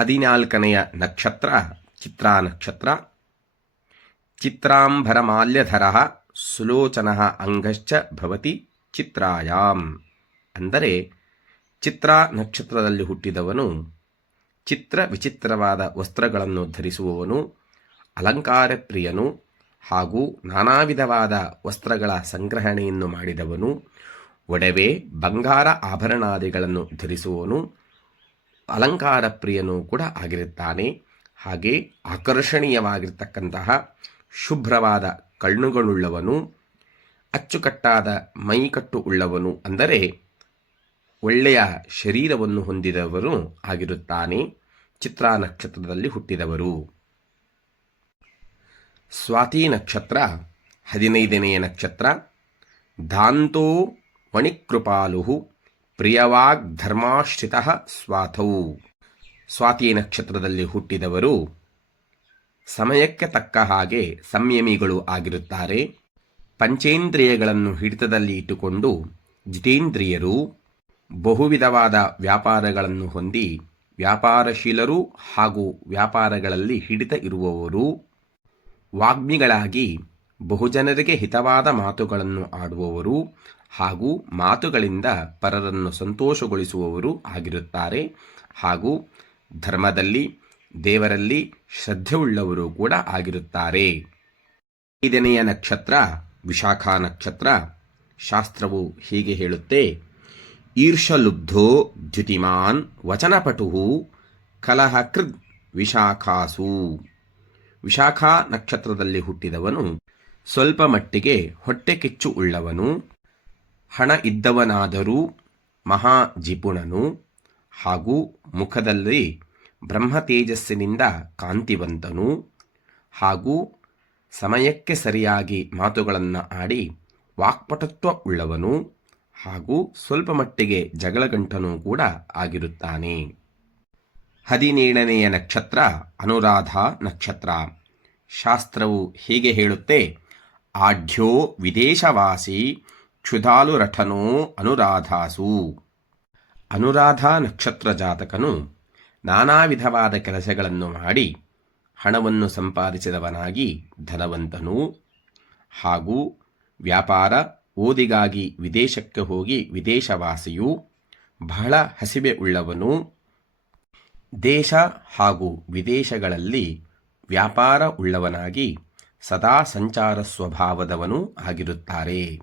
ಹದಿನಾಲ್ಕನೆಯ ನಕ್ಷತ್ರ ಚಿತ್ರಾ ನಕ್ಷತ್ರ ಚಿತ್ರಾಂಬರಮಾಲ್ಯಧರ ಸುಲೋಚನ ಅಂಗಶ್ಚ ಭವತಿ ಚಿತ್ರಾಯಾಮ್ ಅಂದರೆ ಚಿತ್ರಾ ನಕ್ಷತ್ರದಲ್ಲಿ ಹುಟ್ಟಿದವನು, ಚಿತ್ರ ವಿಚಿತ್ರವಾದ ವಸ್ತ್ರಗಳನ್ನು ಧರಿಸುವವನು ಅಲಂಕಾರ ಪ್ರಿಯನು ಹಾಗೂ ನಾನಾ ವಿಧವಾದ ವಸ್ತ್ರಗಳ ಸಂಗ್ರಹಣೆಯನ್ನು ಮಾಡಿದವನು, ಒಡವೆ, ಬಂಗಾರ ಆಭರಣಾದಿಗಳನ್ನು ಧರಿಸುವವನು ಅಲಂಕಾರ ಪ್ರಿಯನೂ ಕೂಡ ಆಗಿರುತ್ತಾನೆ. ಹಾಗೆ ಆಕರ್ಷಣೀಯವಾಗಿರ್ತಕ್ಕಂತಹ ಶುಭ್ರವಾದ ಕಣ್ಣುಗಳುಳ್ಳವನು, ಅಚ್ಚುಕಟ್ಟಾದ ಮೈಕಟ್ಟು ಉಳ್ಳವನು ಅಂದರೆ ಒಳ್ಳೆಯ ಶರೀರವನ್ನು ಹೊಂದಿದವರು ಆಗಿರುತ್ತಾನೆ. ಚಿತ್ರಾ ನಕ್ಷತ್ರದಲ್ಲಿ ಹುಟ್ಟಿದವರು. ಸ್ವಾತಿ ನಕ್ಷತ್ರ ಹದಿನೈದನೆಯ ನಕ್ಷತ್ರ ದಾಂತೋ ಮಣಿಕೃಪಾಲು ಪ್ರಿಯವಾಗ್ ಧರ್ಮಾಶ್ರಿತ ಸ್ವಾಥೌ ಸ್ವಾತಿ ನಕ್ಷತ್ರದಲ್ಲಿ ಹುಟ್ಟಿದವರು ಸಮಯಕ್ಕೆ ತಕ್ಕ ಹಾಗೆ ಸಂಯಮಿಗಳು ಆಗಿರುತ್ತಾರೆ. ಪಂಚೇಂದ್ರಿಯಗಳನ್ನು ಹಿಡಿತದಲ್ಲಿ ಇಟ್ಟುಕೊಂಡು ಜಿತೇಂದ್ರಿಯರು ಬಹುವಿಧವಾದ ವ್ಯಾಪಾರಗಳನ್ನು ಹೊಂದಿ ವ್ಯಾಪಾರಶೀಲರು ಹಾಗೂ ವ್ಯಾಪಾರಗಳಲ್ಲಿ ಹಿಡಿತ ಇರುವವರು ವಾಗ್ಮಿಗಳಾಗಿ ಬಹುಜನರಿಗೆ ಹಿತವಾದ ಮಾತುಗಳನ್ನು ಆಡುವವರು ಹಾಗೂ ಮಾತುಗಳಿಂದ ಪರರನ್ನು ಸಂತೋಷಗೊಳಿಸುವವರು ಆಗಿರುತ್ತಾರೆ ಹಾಗೂ ಧರ್ಮದಲ್ಲಿ, ದೇವರಲ್ಲಿ ಶ್ರದ್ಧೆಯುಳ್ಳವರು ಕೂಡ ಆಗಿರುತ್ತಾರೆ. ಐದನೆಯ ನಕ್ಷತ್ರ, ವಿಶಾಖ ನಕ್ಷತ್ರ. ಶಾಸ್ತ್ರವು ಹೀಗೆ ಹೇಳುತ್ತೆ. ಈರ್ಷಲುಬ್ಧೋ ದ್ಯುತಿಮಾನ್ ವಚನಪಟು ಕಲಹಕೃದ್ ವಿಶಾಖಾಸು. ವಿಶಾಖಾ ನಕ್ಷತ್ರದಲ್ಲಿ ಹುಟ್ಟಿದವನು ಸ್ವಲ್ಪ ಮಟ್ಟಿಗೆ ಹೊಟ್ಟೆ ಕಿಚ್ಚು ಉಳ್ಳವನು, ಹಣ ಇದ್ದವನಾದರೂ ಮಹಾ ಜಿಪುಣನು ಹಾಗೂ ಮುಖದಲ್ಲಿ ಬ್ರಹ್ಮ ತೇಜಸ್ಸಿನಿಂದ ಕಾಂತಿವಂತನು ಹಾಗೂ ಸಮಯಕ್ಕೆ ಸರಿಯಾಗಿ ಮಾತುಗಳನ್ನು ಆಡಿ ವಾಕ್ಪಟತ್ವ ಉಳ್ಳವನು ಹಾಗೂ ಸ್ವಲ್ಪ ಮಟ್ಟಿಗೆ ಜಗಳಗಂಟನೂ ಕೂಡ ಆಗಿರುತ್ತಾನೆ. ಹದಿನೇಳನೆಯ ನಕ್ಷತ್ರ ಅನುರಾಧ ನಕ್ಷತ್ರ. ಶಾಸ್ತ್ರವು ಹೀಗೆ ಹೇಳುತ್ತೆ ಆಢ್ಯೋ ವಿದೇಶವಾಸಿ ಕ್ಷುಧಾಲುರಠನೋ ಅನುರಾಧಾಸು. ಅನುರಾಧ ನಕ್ಷತ್ರ ಜಾತಕನು ನಾನಾ ವಿಧವಾದ ಕೆಲಸಗಳನ್ನು ಮಾಡಿ ಹಣವನ್ನು ಸಂಪಾದಿಸಿದವನಾಗಿ ಧನವಂತನು ಹಾಗೂ ವ್ಯಾಪಾರ, ಓದಿಗಾಗಿ ವಿದೇಶಕ್ಕೆ ಹೋಗಿ ವಿದೇಶವಾಸಿಯು ಬಹಳ ಹಸಿವೆ ಉಳ್ಳವನು. ದೇಶ ಹಾಗೂ ವಿದೇಶಗಳಲ್ಲಿ ವ್ಯಾಪಾರ ಉಳ್ಳವನಾಗಿ ಸದಾ ಸಂಚಾರ ಸ್ವಭಾವದವನು ಆಗಿರುತ್ತಾರೆ.